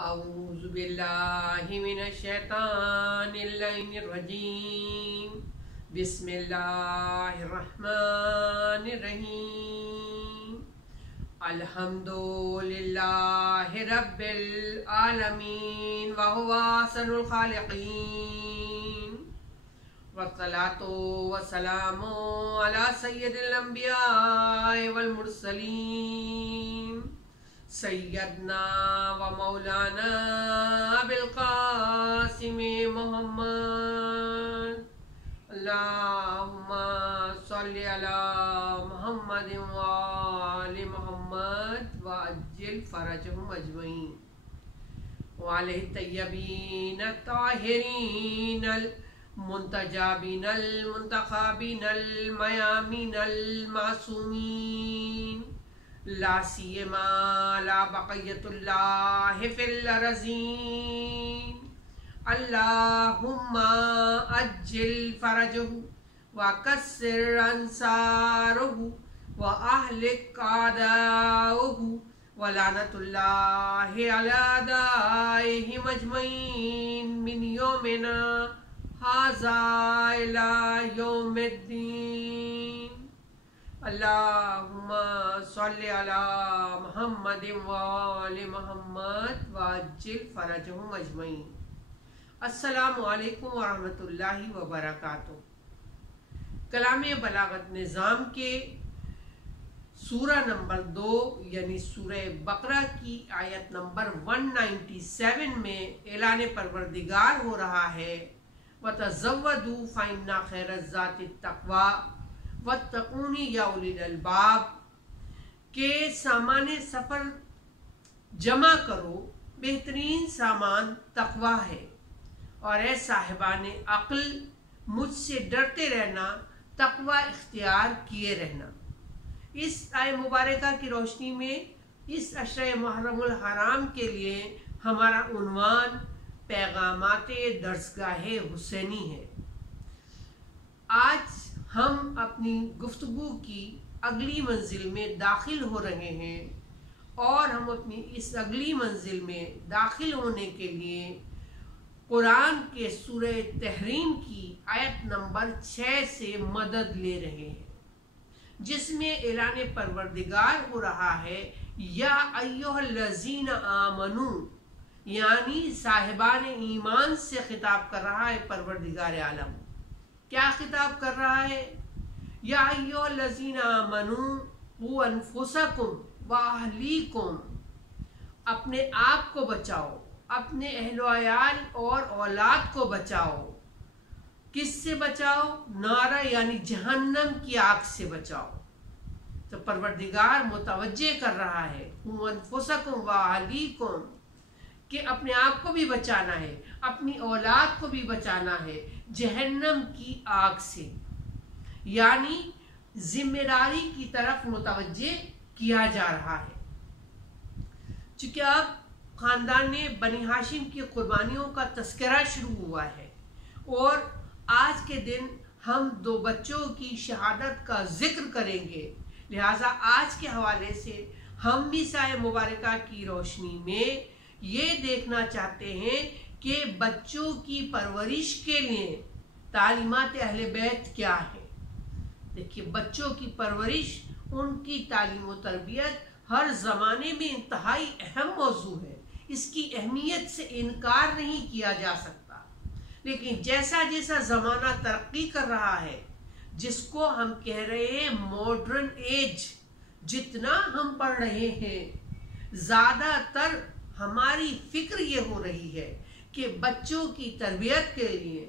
أعوذ بالله من الشيطان الرجيم بسم الله الرحمن الرحيم الحمد لله رب العالمين وهو أحسن الخالقين والصلاة والسلام على سيد الأنبياء والمرسلين سیدنا و مولانا ابو القاسم محمد اللہم صلی علی محمد و آل محمد وعجل فرجهم اجمعین وعلیہ الطیبین الطاہرین المنتجابین المنتخبین المیامین المعصومین لا سیما لا بقیت اللہ فی الارضین اللہم اجل فرجہ وکسر انصارہ واہلک اعداءہ ولعنت اللہ علی اعدائہم اجمعین من یومنا ھذا الی یوم الدین اللہم صلی علی محمد و آل محمد وعجل فرجہم اجمعین۔ السلام علیکم ورحمۃ اللہ وبرکاتہ۔ کلام بلاغت نظام کے سورہ نمبر 2 یعنی سورہ بقرہ کی آیت نمبر 197 میں اعلان پروردگار ہو رہا ہے وَتَزَوَّدُوا فَإِنَّ خَيْرَ الزَّادِ التَّقْوَىٰ وَاتَّقُونِ یا اولی الالباب کہ سامان سفر جمع کرو، بہترین سامان تقوی ہے، اور اے صاحبان عقل مجھ سے ڈرتے رہنا، تقوی اختیار کیے رہنا۔ اس آیت مبارکہ کی روشنی میں اس عشرہ محرم الحرام کے لیے ہمارا عنوان پیغامات درسگاہ حسینی ہے۔ آج ہم اپنی گفتگو کی اگلی منزل میں داخل ہو رہے ہیں، اور ہم اپنی اس اگلی منزل میں داخل ہونے کے لیے قرآن کے سورہ تحریم کی آیت نمبر 6 سے مدد لے رہے ہیں، جس میں اعلان پروردگار ہو رہا ہے یا ایھا الذین آمنو، یعنی صاحبان ایمان سے خطاب کر رہا ہے پروردگار عالم۔ کیا خطاب کر رہا ہے؟ یا ایھا الذین آمنو قوا انفسکم واہلیکم، اپنے آپ کو بچاؤ، اپنے اہل و عیال اور اولاد کو بچاؤ۔ کس سے بچاؤ؟ نارا یعنی جہنم کی آگ سے بچاؤ۔ تو پروردگار متوجہ کر رہا ہے قوا انفسکم واہلیکم کہ اپنے آپ کو بھی بچانا ہے، اپنی اولاد کو بھی بچانا ہے جہنم کی آگ سے، یعنی ذمہ داری کی طرف متوجہ کیا جا رہا ہے۔ چونکہ اب خاندان بنی ہاشم کی قربانیوں کا تذکرہ شروع ہوا ہے، اور آج کے دن ہم 2 بچوں کی شہادت کا ذکر کریں گے، لہٰذا آج کے حوالے سے ہم بھی سایہ مبارکہ کی روشنی میں یہ دیکھنا چاہتے ہیں کہ بچوں کی پرورش کے لیے تعلیمات اہل بیت کیا ہے۔ دیکھیے، بچوں کی پرورش، ان کی تعلیم و تربیت ہر زمانے میں انتہائی اہم موضوع ہے، اس کی اہمیت سے انکار نہیں کیا جا سکتا، لیکن جیسا جیسا زمانہ ترقی کر رہا ہے، جس کو ہم کہہ رہے ہیں ماڈرن ایج، جتنا ہم پڑھ رہے ہیں زیادہ تر ہماری فکر یہ ہو رہی ہے کہ بچوں کی تربیت کے لیے،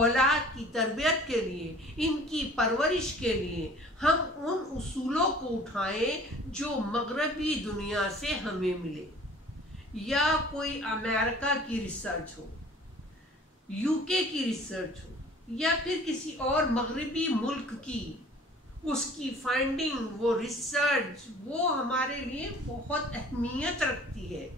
اولاد کی تربیت کے لیے، ان کی پرورش کے لیے ہم ان اصولوں کو اٹھائیں جو مغربی دنیا سے ہمیں ملے، یا کوئی امریکہ کی ریسرچ ہو، UK کی ریسرچ ہو، یا پھر کسی اور مغربی ملک کی اس کی فائنڈنگ، وہ ریسرچ، وہ ہمارے لیے بہت اہمیت رکھتی ہے۔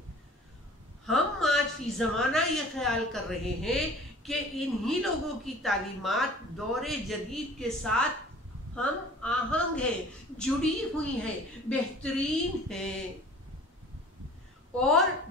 ہم آج فی زمانہ یہ خیال کر رہے ہیں کہ انہی لوگوں کی تعلیمات دور جدید کے ساتھ ہم آہنگ ہیں، جڑی ہوئی ہیں، بہترین ہیں، اور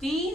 3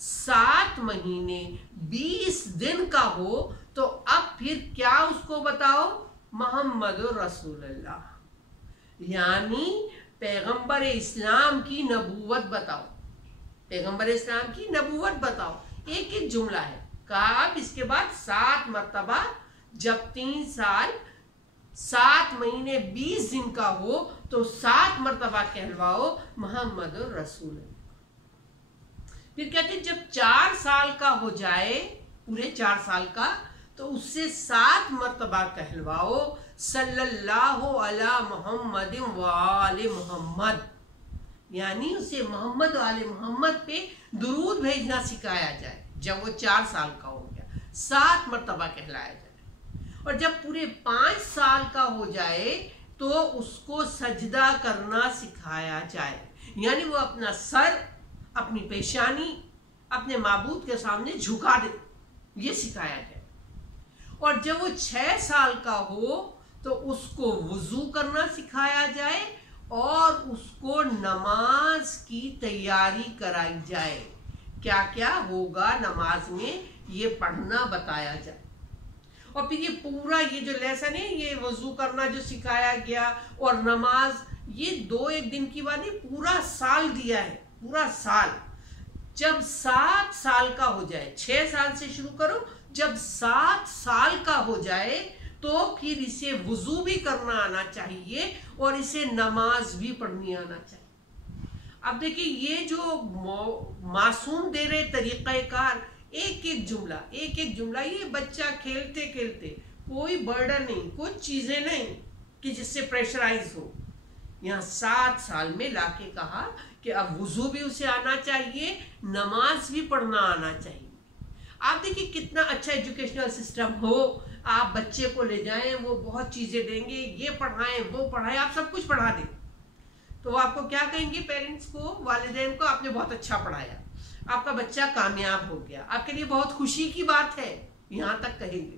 7 مہینے 20 دن کا ہو تو اب پھر کیا اس کو بتاؤ؟ محمد رسول اللہ، یعنی پیغمبر اسلام کی نبوت بتاؤ، پیغمبر اسلام کی نبوت بتاؤ۔ ایک ایک جملہ ہے، کہا اب اس کے بعد 7 مرتبہ، جب 3 سال 7 مہینے 20 دن کا ہو تو 7 مرتبہ کہلواؤ محمد رسول اللہ۔ پھر کہتے ہیں جب 4 سال کا ہو جائے، پورے 4 سال کا، تو اس سے 7 مرتبہ کہلواؤ صلی اللہ علی محمد وآل محمد، یعنی اسے محمد وآل محمد پہ درود بھیجنا سکھایا جائے۔ جب وہ 4 سال کا ہو گیا 7 مرتبہ کہلایا جائے، اور جب پورے 5 سال کا ہو جائے تو اس کو سجدہ کرنا سکھایا جائے، یعنی وہ اپنا سر، اپنی پیشانی اپنے معبود کے سامنے جھکا دے، یہ سکھایا جائے۔ اور جب وہ 6 سال کا ہو تو اس کو وضو کرنا سکھایا جائے اور اس کو نماز کی تیاری کرائی جائے، کیا کیا ہوگا نماز میں یہ پڑھنا بتایا جائے۔ اور پھر یہ پورا یہ جو لیسن ہے، یہ وضو کرنا جو سکھایا گیا اور نماز، یہ 2-1 دن کی بات نہیں، پورا سال دیا ہے، پورا سال۔ جب 7 سال کا ہو جائے، 6 سال سے شروع کرو، جب 7 سال کا ہو جائے تو پھر اسے وضو بھی کرنا آنا چاہیے اور اسے نماز بھی پڑھنی آنا چاہیے۔ اب دیکھیں یہ جو معصوم دے رہے طریقہ کار، ایک ایک جملہ، یہ بچہ کھیلتے کھیلتے، کوئی برڈن نہیں، کچھ چیزیں نہیں کہ جس سے پریشرائز ہو، یہاں 7 سال میں لا کے کہا کہ اب وضو بھی اسے آنا چاہیے، نماز بھی پڑھنا آنا چاہیے۔ آپ دیکھیں کتنا اچھا ایجوکیشنل سسٹم ہو، آپ بچے کو لے جائیں، وہ بہت چیزیں دیں گے، یہ پڑھائیں وہ پڑھائیں، آپ سب کچھ پڑھا دیں، تو وہ آپ کو کیا کہیں گے؟ پیرنٹس کو، والدین کو، آپ نے بہت اچھا پڑھایا، آپ کا بچہ کامیاب ہو گیا، آپ کے لیے بہت خوشی کی بات ہے، یہاں تک کہیں گے۔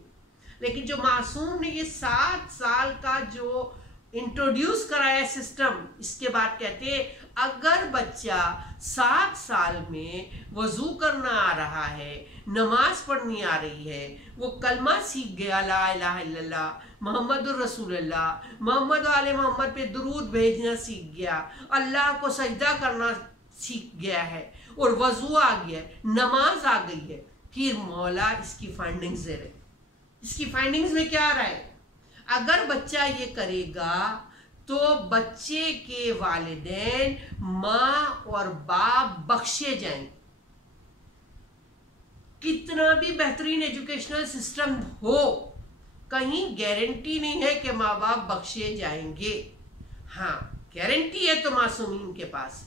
لیکن جو معصوم نے یہ 7 سال کا جو انٹروڈیوس کرایا سسٹم، اس کے بعد کہتے ہیں اگر بچہ 7 سال میں وضو کرنا آ رہا ہے، نماز پڑھنی آ رہی ہے، وہ کلمہ سیکھ گیا لا الہ الا اللہ محمد الرسول اللہ، محمد وآل محمد پہ درود بھیجنا سیکھ گیا، اللہ کو سجدہ کرنا سیکھ گیا ہے، اور وضو آ گیا ہے، نماز آ گئی ہے، پھر مولا اس کی فائنڈنگز دے رہے۔ اس کی فائنڈنگز میں کیا آ رہا ہے؟ اگر بچہ یہ کرے گا تو بچے کے والدین، ماں اور باپ بخشے جائیں گے۔ کتنا بھی بہترین ایجوکیشنل سسٹم ہو، کہیں گارنٹی نہیں ہے کہ ماں باپ بخشے جائیں گے۔ ہاں گارنٹی ہے تو معصومین کے پاس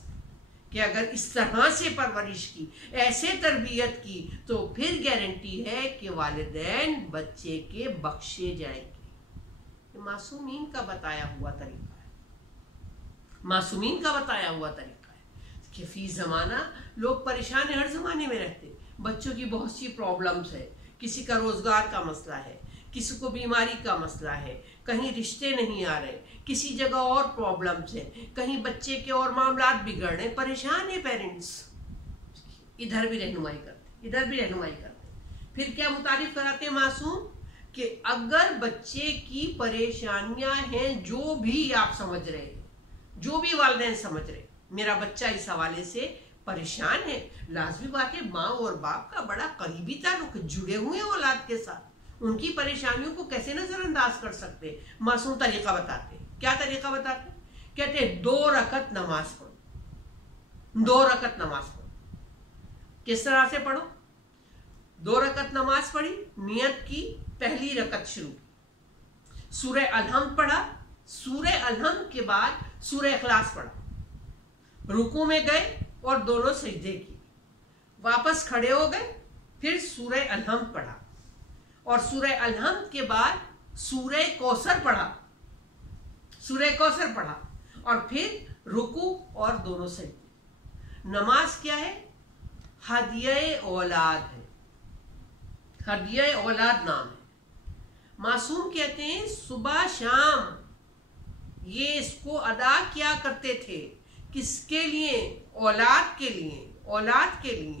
کہ اگر اس طرح سے پرورش کی، ایسے تربیت کی، تو پھر گارنٹی ہے کہ والدین بچے کے بخشے جائیں گے۔ یہ معصومین کا بتایا ہوا طریقہ ہے، معصومین کا بتایا ہوا طریقہ ہے کہ فی زمانہ لوگ پریشان ہیں، ہر زمانے میں رہتے، بچوں کی بہت سی پرابلمز ہے، کسی کا روزگار کا مسئلہ ہے، کسی کو بیماری کا مسئلہ ہے، کہیں رشتے نہیں آ رہے، کسی جگہ اور پرابلمز ہیں، کہیں بچے کے اور معاملات بگڑ رہے، پریشان ہیں پیرنٹس، ادھر بھی رہنمائی کرتے، ادھر بھی رہنمائی کرتے۔ پھر کیا متعارف کراتے ہیں معصوم کہ اگر بچے کی پریشانیاں ہیں، جو بھی آپ سمجھ رہے ہیں، جو بھی والدین سمجھ رہے میرا بچہ اس حوالے سے پریشان ہے، لازمی بات ہے ماں اور باپ کا بڑا قریبی تعلق، جڑے ہوئے ہیں اولاد کے ساتھ، ان کی پریشانیوں کو کیسے نظر انداز کر سکتے؟ معصوم طریقہ بتاتے۔ کیا طریقہ بتاتے؟ کہتے ہیں 2 رکعت نماز پڑھو، 2 رکعت نماز پڑھو۔ کس طرح سے پڑھو؟ 2 رکعت نماز پڑھی، نیت کی، پہلی رکعت شروع کی، سورہ الحمد پڑھا، سورہ الحمد کے بعد سورہ اخلاص پڑھا، رکوع میں گئے اور دونوں سجدے کی، واپس کھڑے ہو گئے، پھر سورہ الحمد پڑھا، اور سورہ الحمد کے بعد سورہ کوثر پڑھا، سورہ کوثر پڑھا، اور پھر رکوع اور دونوں سجدے۔ نماز کیا ہے؟ ہدیہ اولاد ہے، ہدیہ اولاد نام ہے۔ معصوم کہتے ہیں صبح شام یہ اس کو ادا کیا کرتے تھے، کس کے لیے؟ اولاد کے لیے، اولاد کے لیے۔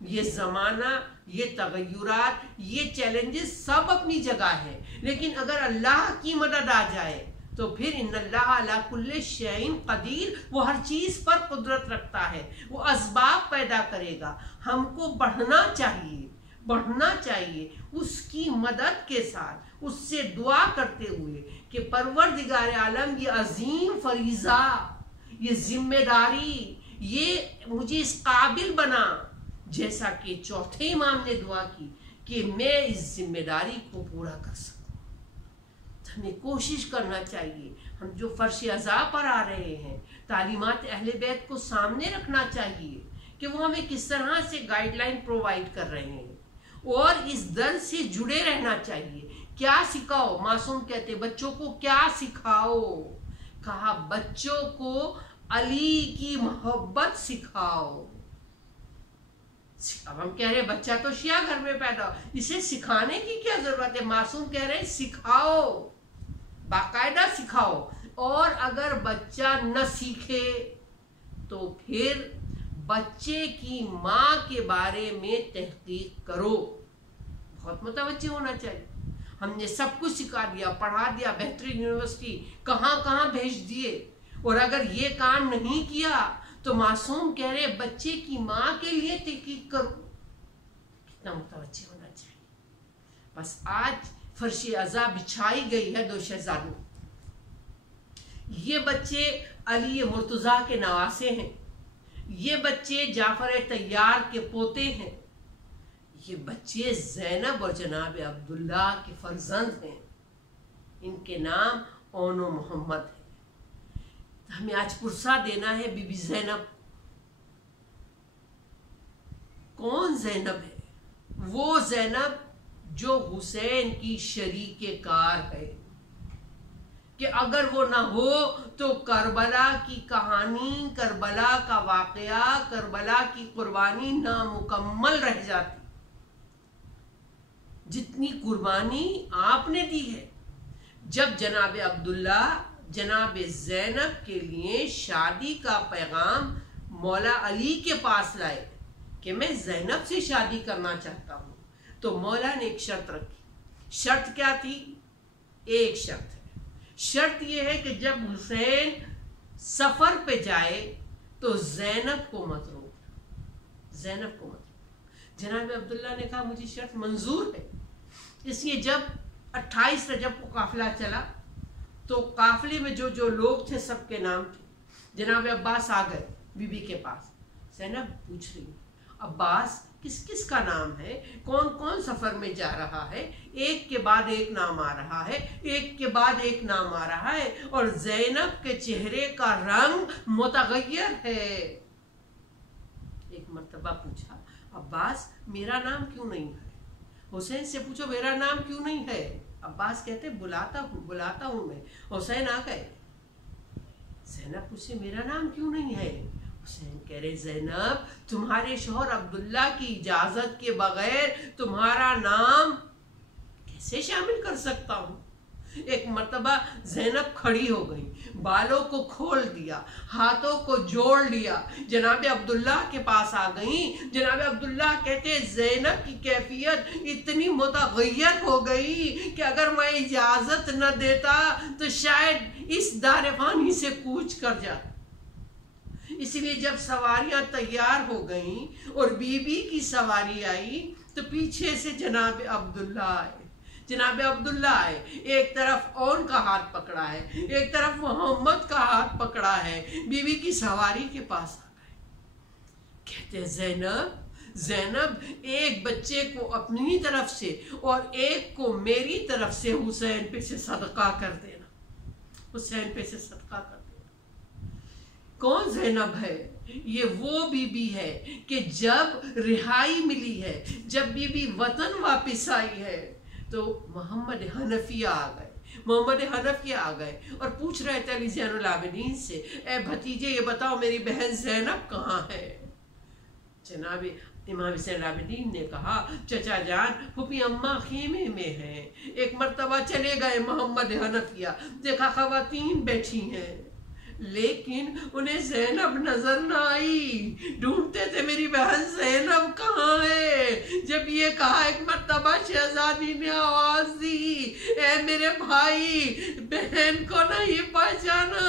یہ زمانہ، یہ تغیرات، یہ چیلنجز سب اپنی جگہ ہے، لیکن اگر اللہ کی مدد آ جائے تو پھر ان اللہ علی کل شیء قدیر، وہ ہر چیز پر قدرت رکھتا ہے، وہ اسباب پیدا کرے گا۔ ہم کو بڑھنا چاہیے اس کی مدد کے ساتھ، اس سے دعا کرتے ہوئے کہ پروردگار عالم یہ عظیم فریضہ، یہ ذمہ داری، یہ مجھے اس قابل بنا، جیسا کہ چوتھے امام نے دعا کی کہ میں اس ذمہ داری کو پورا کر سکوں۔ ہمیں کوشش کرنا چاہیے، ہم جو فرش عزا پر آ رہے ہیں، تعلیمات اہل بیت کو سامنے رکھنا چاہیے کہ وہ ہمیں کس طرح سے گائیڈ لائن پرووائڈ کر رہے ہیں، اور اس در سے جڑے رہنا چاہیے۔ کیا سکھاؤ؟ معصوم کہتے بچوں کو کیا سکھاؤ؟ کہا بچوں کو علی کی محبت سکھاؤ۔ اب ہم کہہ رہے ہیں بچہ تو شیعہ گھر میں پیدا ہو، اسے سکھانے کی کیا ضرورت ہے؟ معصوم کہہ رہے ہیں سکھاؤ، باقاعدہ سکھاؤ، اور اگر بچہ نہ سیکھے تو پھر بچے کی ماں کے بارے میں تحقیق کرو۔ بہت متوجہ ہونا چاہیے۔ ہم نے سب کچھ سکھا دیا، پڑھا دیا، بہترین یونیورسٹی کہاں کہاں بھیج دیے، اور اگر یہ کام نہیں کیا تو معصوم کہہ رہے بچے کی ماں کے لیے تحقیق کرو۔ کتنا متوجہ ہونا چاہیے۔ بس آج فرش عزا بچھائی گئی ہے دو شہزادوں، یہ بچے علی مرتضیٰ کے نواسے ہیں، یہ بچے جعفر طیار کے پوتے ہیں، یہ بچے زینب اور جناب عبداللہ کے فرزند ہیں، ان کے نام اون و محمد ہے۔ ہمیں آج پرسہ دینا ہے بی بی زینب۔ کون زینب ہے؟ وہ زینب جو حسین کی شریک کار ہے، کہ اگر وہ نہ ہو تو کربلا کی کہانی، کربلا کا واقعہ، کربلا کی قربانی نامکمل رہ جاتی۔ جتنی قربانی آپ نے دی ہے، جب جناب عبداللہ جناب زینب کے لیے شادی کا پیغام مولا علی کے پاس لائے کہ میں زینب سے شادی کرنا چاہتا ہوں، تو مولا نے ایک شرط رکھی۔ شرط کیا تھی؟ ایک شرط ہے، شرط یہ ہے کہ جب حسین سفر پہ جائے تو زینب کو مت روک، زینب کو مت روک۔ جناب عبداللہ نے کہا مجھے شرط منظور ہے۔ اس لیے جب 28 رجب کو قافلہ چلا تو قافلے میں جو جو لوگ تھے سب کے نام تھے۔ جناب عباس آ گئے بی بی کے پاس، زینب پوچھ رہی عباس کس کس کا نام ہے، کون کون سفر میں جا رہا ہے؟ ایک کے بعد ایک نام آ رہا ہے، ایک کے بعد ایک نام آ رہا ہے، اور زینب کے چہرے کا رنگ متغیر ہے۔ ایک مرتبہ پوچھا عباس میرا نام کیوں نہیں ہے؟ حسین سے پوچھو میرا نام کیوں نہیں ہے؟ عباس کہتے بلاتا ہوں میں۔ حسین آ گئے، زینب پوچھے میرا نام کیوں نہیں ہے؟ حسین کہہ رہے زینب تمہارے شوہر عبداللہ کی اجازت کے بغیر تمہارا نام کیسے شامل کر سکتا ہوں؟ ایک مرتبہ زینب کھڑی ہو گئی، بالوں کو کھول دیا، ہاتھوں کو جوڑ لیا، جناب عبداللہ کے پاس آ گئیں۔ جناب عبداللہ کہتے زینب کی کیفیت اتنی متغیر ہو گئی کہ اگر میں اجازت نہ دیتا تو شاید اس دار فانی سے کوچ کر جاتا۔ اس لیے جب سواریاں تیار ہو گئیں اور بی بی کی سواری آئی تو پیچھے سے جناب عبداللہ آئے، جناب عبداللہ آئے، ایک طرف اون کا ہاتھ پکڑا ہے، ایک طرف محمد کا ہاتھ پکڑا ہے، بی بی کی سواری کے پاس آ گئے۔ کہتے زینب ایک بچے کو اپنی طرف سے اور ایک کو میری طرف سے حسین پہ سے صدقہ کر دینا، حسین پہ سے صدقہ کر دینا۔ کون زینب ہے؟ یہ وہ بی بی ہے کہ جب رہائی ملی ہے، جب بی بی وطن واپس آئی ہے تو محمد حنفیہ آ گئے اور پوچھ رہے تھے علی زین العابدین سے اے بھتیجے یہ بتاؤ میری بہن زینب کہاں ہے؟ جناب امام حسین العابدین نے کہا چچا جان پھوپھی اماں خیمے میں ہیں۔ ایک مرتبہ چلے گئے محمد حنفیہ، دیکھا خواتین بیٹھی ہیں، لیکن انہیں زینب نظر نہ آئی. ڈھونڈتے تھے میری بہن زینب کہاں ہے. جب یہ کہا ایک مرتبہ شہزادی نے آواز دی اے میرے بھائی بہن کو نہیں پہچانا.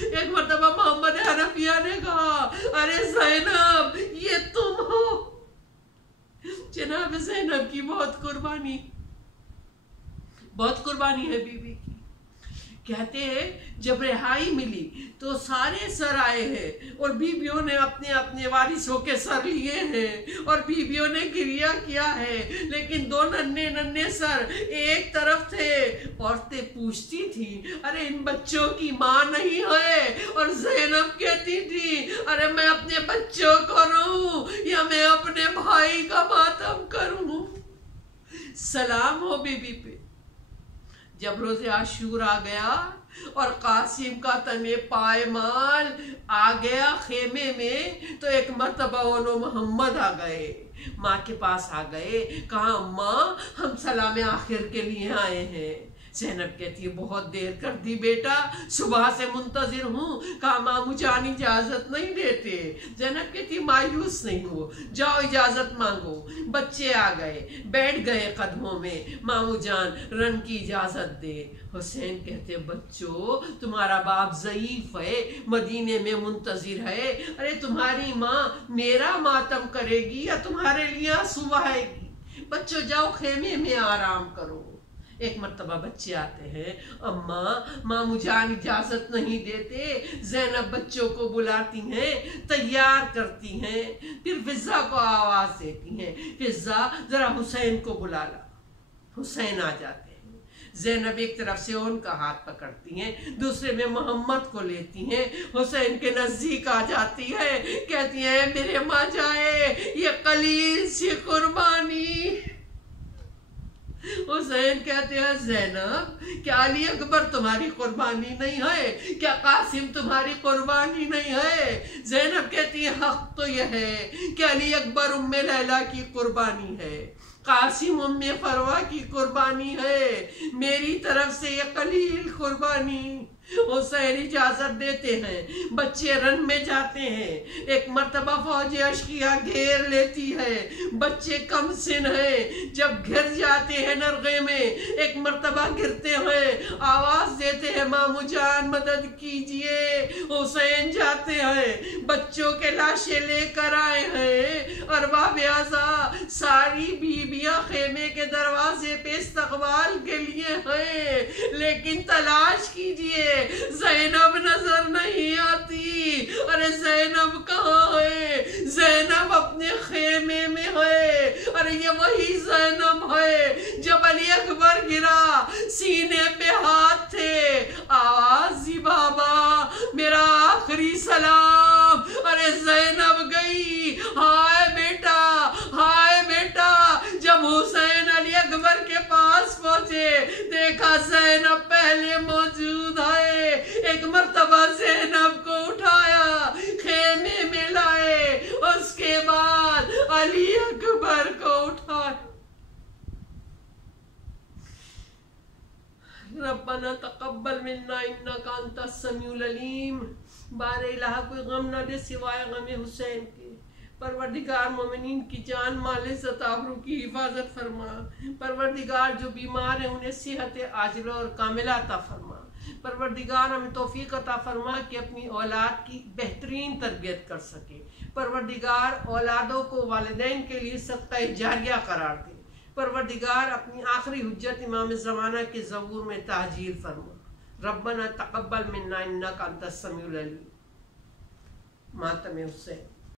ایک مرتبہ محمد حنفیہ نے کہا ارے زینب یہ تم ہو. جناب زینب کی بہت قربانی ہے بی بی کی. کہتے ہیں جب رہائی ملی تو سارے سر آئے ہیں اور بیویوں نے اپنے اپنے وارثوں کے سر لیے ہیں اور بیویوں نے گریہ کیا ہے. لیکن دو ننھے سر ایک طرف تھے. عورتیں پوچھتی تھی ارے ان بچوں کی ماں نہیں ہے. اور زینب کہتی تھی ارے میں اپنے بچوں کو روں یا میں اپنے بھائی کا ماتم کروں. سلام ہو بی بی پہ. جب روز عاشور آ گیا اور قاسم کا تن پائمال آ گیا خیمے میں تو ایک مرتبہ انہوں محمد آ گئے. ماں کے پاس آ گئے. کہا اماں ہم سلام آخر کے لیے آئے ہیں. زینب کہتی ہے بہت دیر کر دی بیٹا صبح سے منتظر ہوں. کہا مامو جان اجازت نہیں دیتے. زینب کہتی مایوس نہیں ہو جاؤ اجازت مانگو. بچے آ گئے بیٹھ گئے قدموں میں. مامو جان رن کی اجازت دے. حسین کہتے بچوں تمہارا باپ ضعیف ہے مدینے میں منتظر ہے. ارے تمہاری ماں میرا ماتم کرے گی یا تمہارے لیے آنسو بہائے گی. بچوں جاؤ خیمے میں آرام کرو. ایک مرتبہ بچے آتے ہیں اماں مامو جان اجازت نہیں دیتے. زینب بچوں کو بلاتی ہیں تیار کرتی ہیں. پھر فضہ کو آواز دیتی ہیں فضہ ذرا حسین کو بلا لا. حسین آ جاتے ہیں. زینب ایک طرف سے ان کا ہاتھ پکڑتی ہیں دوسرے میں محمد کو لیتی ہیں. حسین کے نزدیک آ جاتی ہے. کہتی ہیں میرے ماں جائے یہ قلیل سی قربانی. حسین کہتے ہیں زینب کیا علی اکبر تمہاری قربانی نہیں ہے. کیا قاسم تمہاری قربانی نہیں ہے. زینب کہتی ہے حق تو یہ ہے کہ علی اکبر ام لیلہ کی قربانی ہے. قاسم ام فروہ کی قربانی ہے. میری طرف سے یہ قلیل قربانی. حسین اجازت دیتے ہیں. بچے رن میں جاتے ہیں. ایک مرتبہ فوج اشقیہ گھیر لیتی ہے. بچے کم سن ہیں. جب گر جاتے ہیں نرغے میں ایک مرتبہ گرتے ہیں آواز دیتے ہیں مامو جان مدد کیجئے. حسین جاتے ہیں بچوں کے لاشیں لے کر آئے ہیں. ارباب اعضاء ساری بیویاں خیمے کے دروازے پہ استقبال کے لیے ہیں. لیکن تلاش کیجئے زینب نظر نہیں آتی. ارے زینب کہاں ہے. زینب اپنے خیمے میں ہے. ارے یہ وہی زینب ہے جب علی اکبر گرا سینے پہ ہاتھ تھے. آواز دی بابا میرا آخری سلام. ارے زینب گئی. ہائے بیٹا ہائے بیٹا. جب حسین علی اکبر کے پاس پہنچے دیکھا زینب پہلے موجود ہے. ایک مرتبہ زینب کو اٹھایا خیمے میں لائے. اس کے بعد علی اکبر کو اٹھایا. ربنا تقبل منا انک انت السمیع العلیم. بار الہ کوئی غم نہ دے سوائے غم حسین کے. پروردگار مومنین کی جان مال عزت آبرو کی حفاظت فرما. پروردگار جو بیمار ہیں انہیں صحت عاجلہ اور کاملہ عطا فرما. پروردگار ہمیں توفیق عطا فرما کہ اپنی اولاد کی بہترین تربیت کر سکے. پروردگار اولادوں کو والدین کے لیے صدقہ جاریہ قرار دے. پروردگار اپنی آخری حجت امام زمانہ کے ظہور میں تعجیل فرما. ربنا تقبل منا انک انت السمیع العلیم. ماتم حسین.